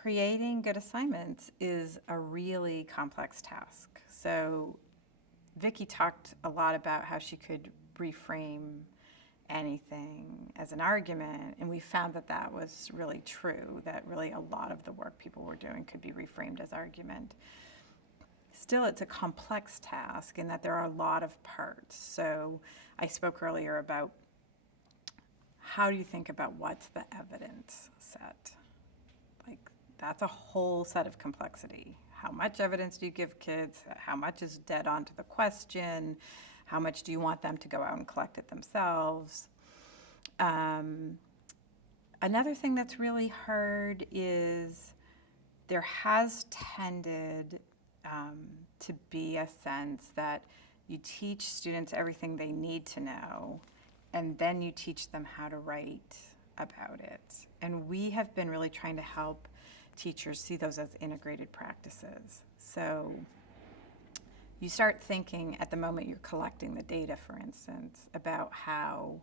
Creating good assignments is a really complex task. So Vicky talked a lot about how she could reframe anything as an argument, and we found that that was really true, that really a lot of the work people were doing could be reframed as argument. Still, it's a complex task in that there are a lot of parts. So I spoke earlier about how do you think about what's the evidence set? Like, that's a whole set of complexity. How much evidence do you give kids? How much is dead on to the question? How much do you want them to go out and collect it themselves? Another thing that's really hard is there has tended to be a sense that you teach students everything they need to know, and then you teach them how to write about it. And we have been really trying to help teachers see those as integrated practices. So you start thinking at the moment you're collecting the data, for instance, about how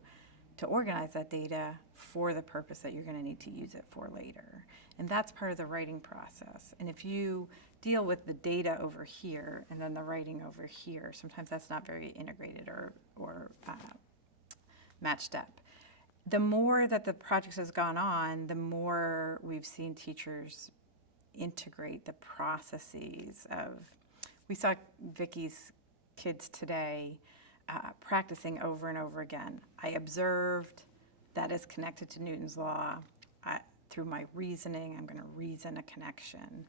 to organize that data for the purpose that you're going to need to use it for later. And that's part of the writing process. And if you deal with the data over here and then the writing over here, sometimes that's not very integrated or matched up. The more that the project has gone on, the more we've seen teachers integrate the processes of, we saw Vicky's kids today practicing over and over again. I observed that is connected to Newton's law. Through my reasoning, I'm going to reason a connection.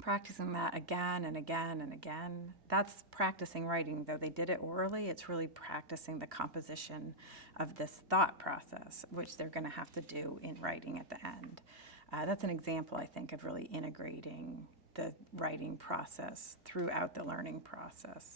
Practicing that again and again and again. That's practicing writing, though they did it orally. It's really practicing the composition of this thought process, which they're going to have to do in writing at the end. That's an example, I think, of really integrating the writing process throughout the learning process.